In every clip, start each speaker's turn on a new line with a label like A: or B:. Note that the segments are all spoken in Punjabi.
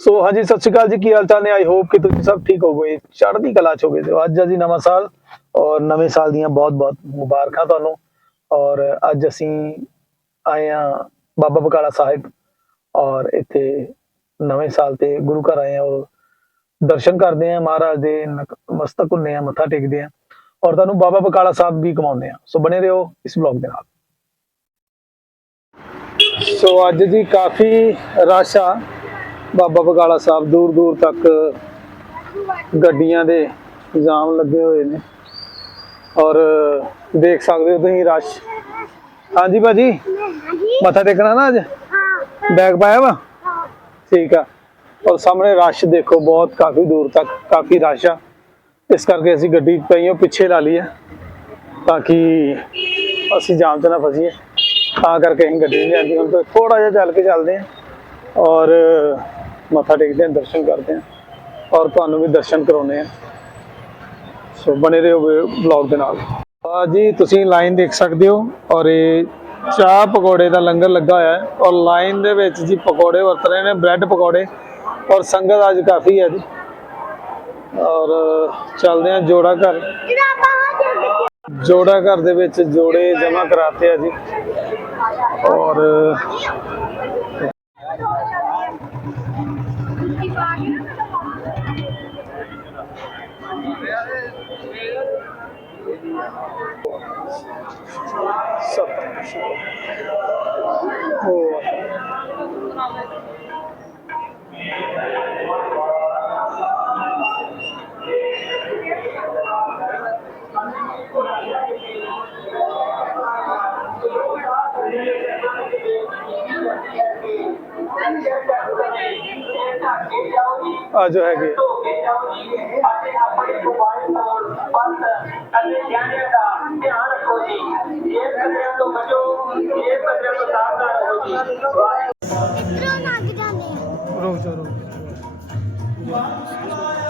A: ਸੋ ਹਾਂਜੀ, ਸਤਿ ਸ਼੍ਰੀ ਅਕਾਲ ਜੀ, ਕੀ ਹਾਲ ਚਾਲ ਨੇ? ਆਈ ਹੋਪ ਕਿ ਤੁਸੀਂ ਸਭ ਠੀਕ ਹੋਗੇ ਚੜ੍ਹਦੀ ਕਲਾ ਚ ਹੋਗੇ ਤੇ ਅੱਜ ਅਸੀਂ ਨਵਾਂ ਸਾਲ ਔਰ ਨਵੇਂ ਸਾਲ ਦੀਆਂ ਬਹੁਤ-ਬਹੁਤ ਮੁਬਾਰਕਾਂ ਤੁਹਾਨੂੰ। ਔਰ ਅੱਜ ਅਸੀਂ ਆਏ ਆ ਬਾਬਾ ਬਕਾਲਾ ਸਾਹਿਬ ਔਰ ਇੱਥੇ ਨਵੇਂ ਸਾਲ ਤੇ ਗੁਰੂ ਘਰ ਆਏ ਆ ਔਰ ਦਰਸ਼ਨ ਕਰਦੇ ਆ ਮਹਾਰਾਜ ਦੇ ਨਕ- ਮਸਤਕ ਹੁੰਨੇ ਆ ਮੱਥਾ ਟੇਕਦੇ ਆ ਔਰ ਤੁਹਾਨੂੰ ਬਾਬਾ ਬਕਾਲਾ ਸਾਹਿਬ ਵੀ ਕਮਾਉਂਦੇ ਆ ਸੋ ਬਣੇ ਰਹੋ ਇਸ ਵਲੌਗ ਦੇ ਨਾਲ। ਸੋ ਅੱਜ ਜੀ ਕਾਫੀ ਰਸ਼ ਆ। ਬਾਬਾ ਬਕਾਲਾ ਸਾਹਿਬ ਦੂਰ ਦੂਰ ਤੱਕ ਗੱਡੀਆਂ ਦੇ ਇੰਤਜ਼ਾਮ ਲੱਗੇ ਹੋਏ ਨੇ। ਔਰ ਦੇਖ ਸਕਦੇ ਹੋ ਤੁਸੀਂ ਰਸ਼। ਹਾਂਜੀ ਭਾਜੀ, ਮੱਥਾ ਟੇਕਣਾ ਨਾ ਅੱਜ? ਬੈਗ ਪਾਇਆ ਵਾ? ਠੀਕ ਆ। ਔਰ ਸਾਹਮਣੇ ਰਸ਼ ਦੇਖੋ ਬਹੁਤ, ਕਾਫੀ ਦੂਰ ਤੱਕ, ਕਾਫੀ ਰਸ਼ ਆ। ਇਸ ਕਰਕੇ ਅਸੀਂ ਗੱਡੀ ਪਈਓ ਪਿੱਛੇ ਲਾ ਲਈ ਆ ਤਾਂ ਕਿ ਅਸੀਂ ਜਾਮ 'ਚ ਨਾ ਫਸੀਏ। ਤਾਂ ਕਰਕੇ ਅਸੀਂ ਗੱਡੀ ਨਹੀਂ ਲਿਆਂਦੀ। ਹੁਣ ਥੋੜਾ ਜਿਹਾ ਚੱਲ ਕੇ ਚੱਲਦੇ ਹਾਂ। ਔਰ ਮੱਥਾ ਟੇਕਦੇ ਹਾਂ, ਦਰਸ਼ਨ ਕਰਦੇ ਹਾਂ ਔਰ ਤੁਹਾਨੂੰ ਵੀ ਦਰਸ਼ਨ ਕਰਾਉਨੇ ਆ ਸੋ ਬਣੇ ਰਹੋ ਵਲੌਗ ਦੇ ਨਾਲ। ਆ ਜੀ, ਤੁਸੀਂ ਲਾਈਨ ਦੇਖ ਸਕਦੇ ਹੋ ਔਰ ਇਹ ਚਾਹ ਪਕੌੜੇ ਦਾ ਲੰਗਰ ਲੱਗਾ ਹੋਇਆ ਹੈ ਔਰ ਲਾਈਨ ਦੇ ਵਿੱਚ ਜੀ ਪਕੌੜੇ ਵਰਤ ਰਹੇ ਨੇ, ਬ੍ਰੈਡ ਪਕੌੜੇ ਔਰ ਸੰਗਤ ਅੱਜ ਕਾਫੀ ਹੈ ਜੀ। ਔਰ ਚੱਲਦੇ ਆ ਜੋੜਾ ਘਰ। ਜੋੜਾ ਘਰ ਦੇ ਵਿੱਚ ਜੋੜੇ ਜਮ੍ਹਾਂ ਕਰਾਤੇ ਆ ਜੀ। ਔਰ ਸਭ ਆ ਜੋ ਹੈਗੇ।
B: ਇਧਰੋਂ ਲੰਘ ਜਾਂਦੇ ਆ
A: ਰੁਕ ਜਾ। ਰੁਕ ਸਤਨਾਮ ਸ਼ਿਵ ਸਤਨਾਮ ਸ਼ਿਵ ਸਤਨਾਮ ਸ਼ਿਵ ਵਾਹਿਗੁਰੂ ਸਤਨਾਮ ਸ਼ਿਵ ਵਾਹਿਗੁਰੂ
C: ਮੈਂ ਲੰਘਦੀ ਆਉਂਦੀ ਸੰਗਤ ਤੇ ਉਹ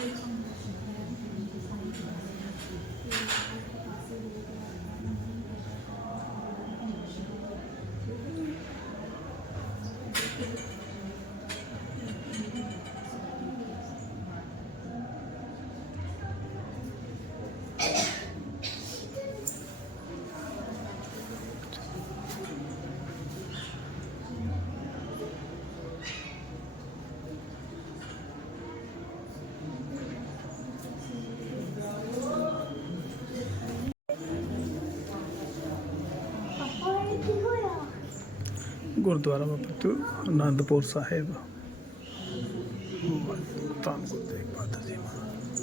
B: Thank you.
A: ਗੁਰਦੁਆਰਾ ਬਾਬਾ ਆਨੰਦਪੁਰ ਸਾਹਿਬ ਧੰਨ ਗੁਰੂ ਤੇਗ ਬਹਾਦਰ ਜੀ ਮਹਾਰਾਜ।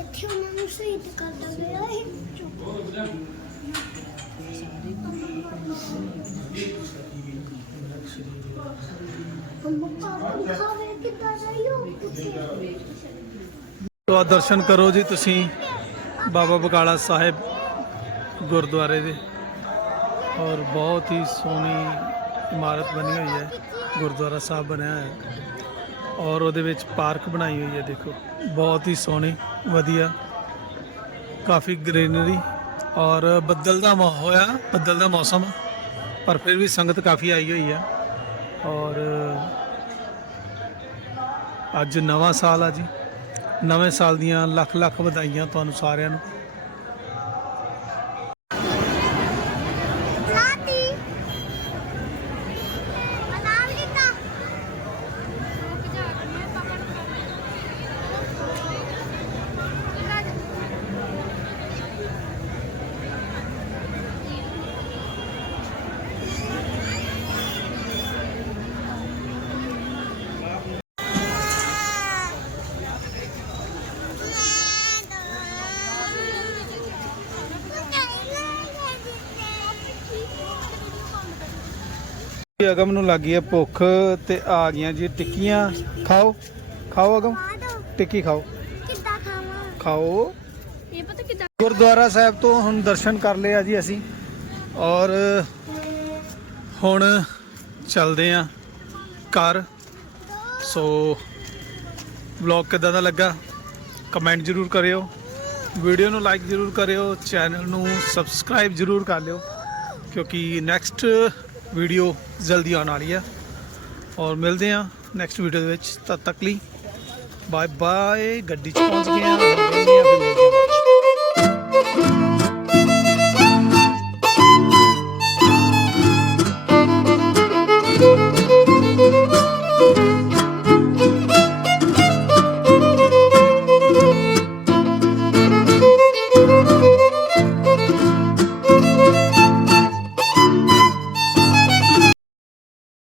B: ਇੱਥੇ ਉਹਨਾਂ ਨੂੰ ਸ਼ਹੀਦ ਕਰ ਗਿਆ ਹੈ
A: ਤੋ ਦਰਸ਼ਨ ਕਰੋ ਜੀ ਤੁਸੀਂ, ਬਾਬਾ ਬਕਾਲਾ ਸਾਹਿਬ ਗੁਰਦੁਆਰੇ ਦੇ। ਔਰ ਬਹੁਤ ਹੀ ਸੋਹਣੀ ਇਮਾਰਤ ਬਣੀ ਹੋਈ ਹੈ, ਗੁਰਦੁਆਰਾ ਸਾਹਿਬ ਬਣਿਆ ਹੋਇਆ। ਹੈ ਔਰ ਉਹਦੇ ਵਿੱਚ ਪਾਰਕ ਬਣਾਈ ਹੋਈ ਹੈ, ਦੇਖੋ। ਬਹੁਤ ਹੀ ਸੋਹਣੀ, ਵਧੀਆ, ਕਾਫੀ ਗ੍ਰੀਨਰੀ ਔਰ ਬੱਦਲ ਦਾ ਮੌ, ਹੋਇਆ, ਬੱਦਲ ਦਾ ਮੌਸਮ, ਪਰ ਫਿਰ ਵੀ ਸੰਗਤ ਕਾਫੀ ਆਈ ਹੋਈ ਆ। ਔਰ ਅੱਜ ਨਵਾਂ ਸਾਲ ਆ ਜੀ। ਨਵੇਂ ਸਾਲ ਦੀਆਂ ਲੱਖ ਲੱਖ ਵਧਾਈਆਂ ਤੁਹਾਨੂੰ ਸਾਰਿਆਂ ਨੂੰ। ਅਗਮ ਨੂੰ ਲੱਗੀ ਹੈ ਭੁੱਖ ਤੇ ਆ ਗਈਆਂ ਜੀ ਟਿੱਕੀਆਂ। ਖਾਓ ਖਾਓ ਅਗਮ। ਟਿੱਕੀ ਖਾਓ।
B: ਕਿੱਦਾਂ ਖਾਵਾਂ?
A: ਖਾਓ।
C: ਇਹ ਪਤਾ ਕਿਦਾਂ?
A: ਗੁਰਦੁਆਰਾ ਸਾਹਿਬ ਤੋਂ ਹੁਣ ਦਰਸ਼ਨ ਕਰ ਲਏ ਆ ਜੀ ਅਸੀਂ। ਔਰ ਹੁਣ ਚੱਲਦੇ ਆ ਘਰ। ਸੋ ਵਲੌਗ ਕਿਦਾਂ ਦਾ ਲੱਗਾ? ਕਮੈਂਟ ਜ਼ਰੂਰ ਕਰਿਓ। ਵੀਡੀਓ ਨੂੰ ਲਾਈਕ ਜ਼ਰੂਰ ਕਰਿਓ। ਚੈਨਲ ਨੂੰ ਸਬਸਕ੍ਰਾਈਬ ਜ਼ਰੂਰ ਕਰ ਲਿਓ। ਕਿਉਂਕਿ ਨੈਕਸਟ ਵੀਡੀਓ ਜਲਦੀ ਆਉਣ ਵਾਲੀ ਆ। ਔਰ ਮਿਲਦੇ ਆ ਨੈਕਸਟ ਵੀਡੀਓ ਦੇ ਵਿੱਚ। ਤਦ ਤੱਕ ਲਈ ਬਾਏ ਬਾਏ ਗੱਡੀ 'ਚ ਪਹੁੰਚ ਗਏ ਆ ਮਿਲਦੇ ਆ